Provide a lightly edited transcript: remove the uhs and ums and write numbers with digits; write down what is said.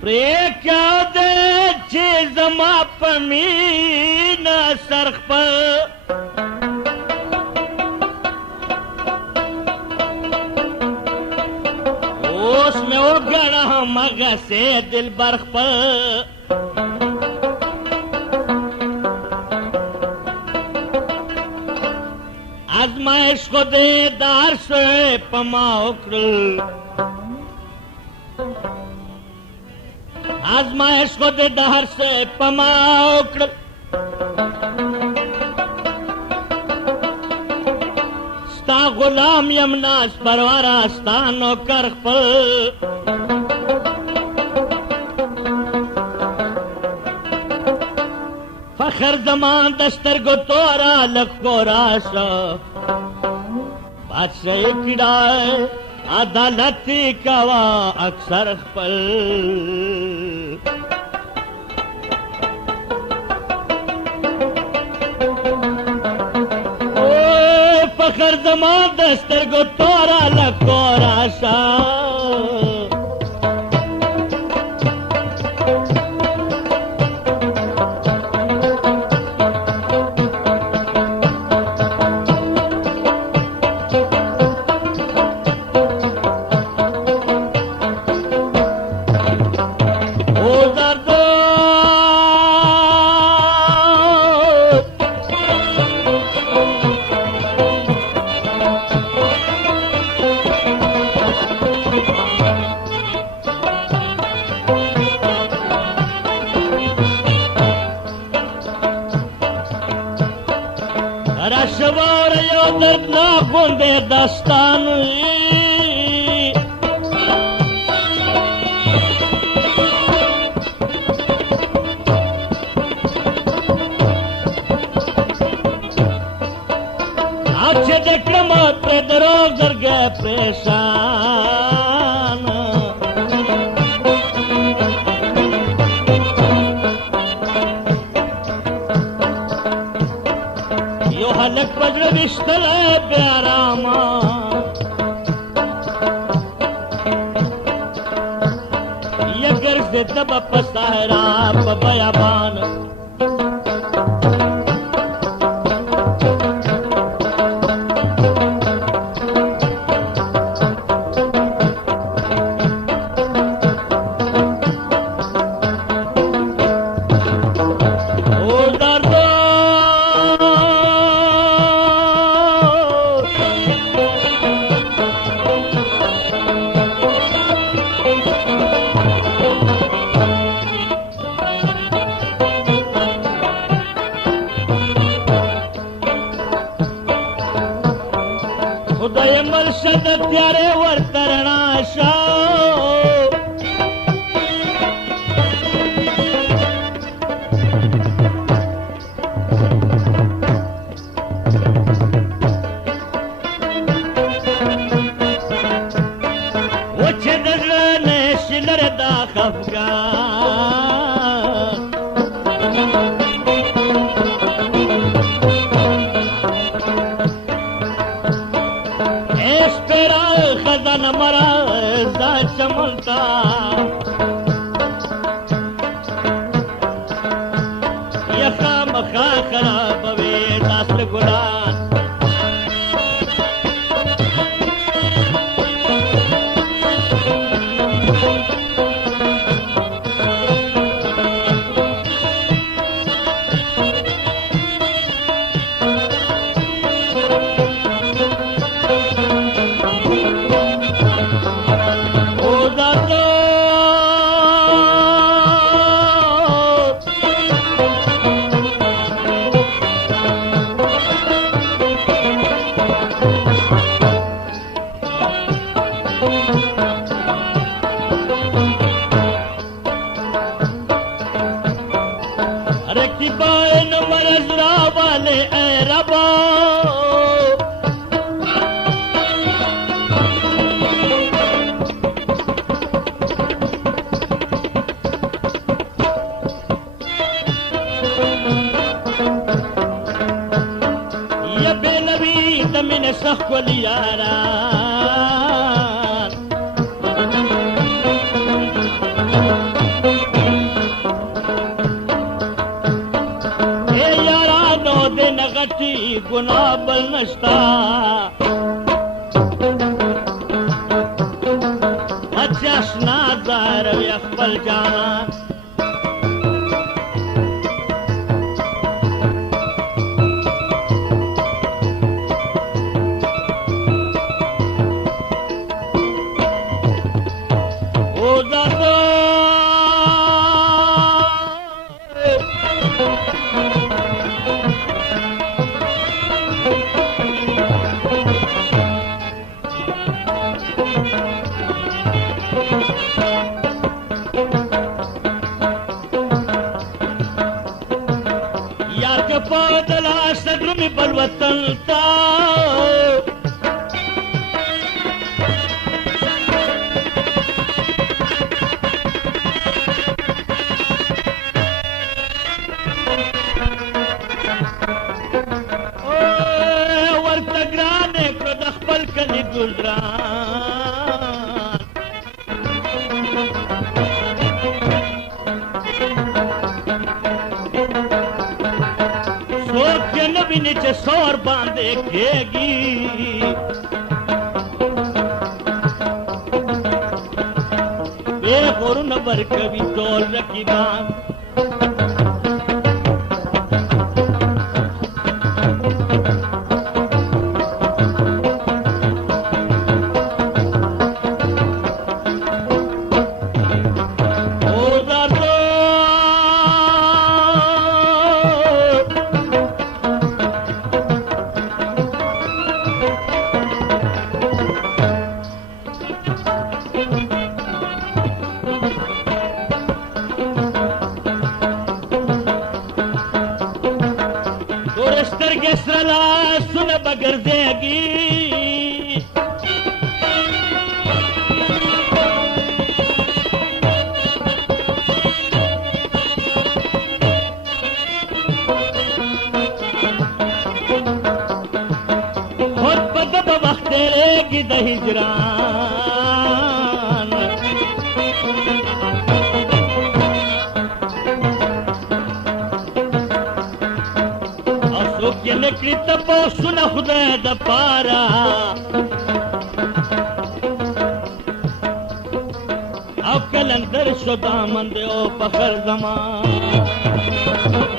پریکا دے چې زما په مینه سرخ په اوس مې وګڼه همغسې دلبر خپل ازمایش خو دې د هر څه په ما وکړل ازمایش خو دې د هر څه په ما وکړل ستا غلام یم ناز پرواره ستا نوکر خپل فخر زمان د سترګو توره لږ ښکورا شه بادشاهي کړه عدالت کوا اکثر خپل فخر زمان د سترګو توره لږ ښکورا شه راشوار یو دردناک غوندې داستان چې د کړم پرې دروغ زرګې پریشان یو هلک په زړه ویشتلی بې ارامه یا ګرځېده به په صحرا په بیابان خدای مرشد تیارې ورته رڼا شه و چې د زړه نه شي لرې دا خفګان خزانه مرا دا چمنتا یخا مخا خرابوي داسل ګلان رکیبای نمبر ازرا والے اے ربا یا بے نبی دمین سخ ولیاران گناہ بل نشتا اچھا اشنا ظاہر وی خپل جانا پادلا صدر میں بلوطن تا ورتگرانے کو دخپل کلی گزران نبی نیچے سور باندھے کھے گی بے غور نبر کبھی تول رکھی بان سرلا سن بگر دے گی خود بدب وقت لے گی دا ہجران کہ نکلی تپو سن خدای دا پارا او کلندر شو دامن دے او پخر زمان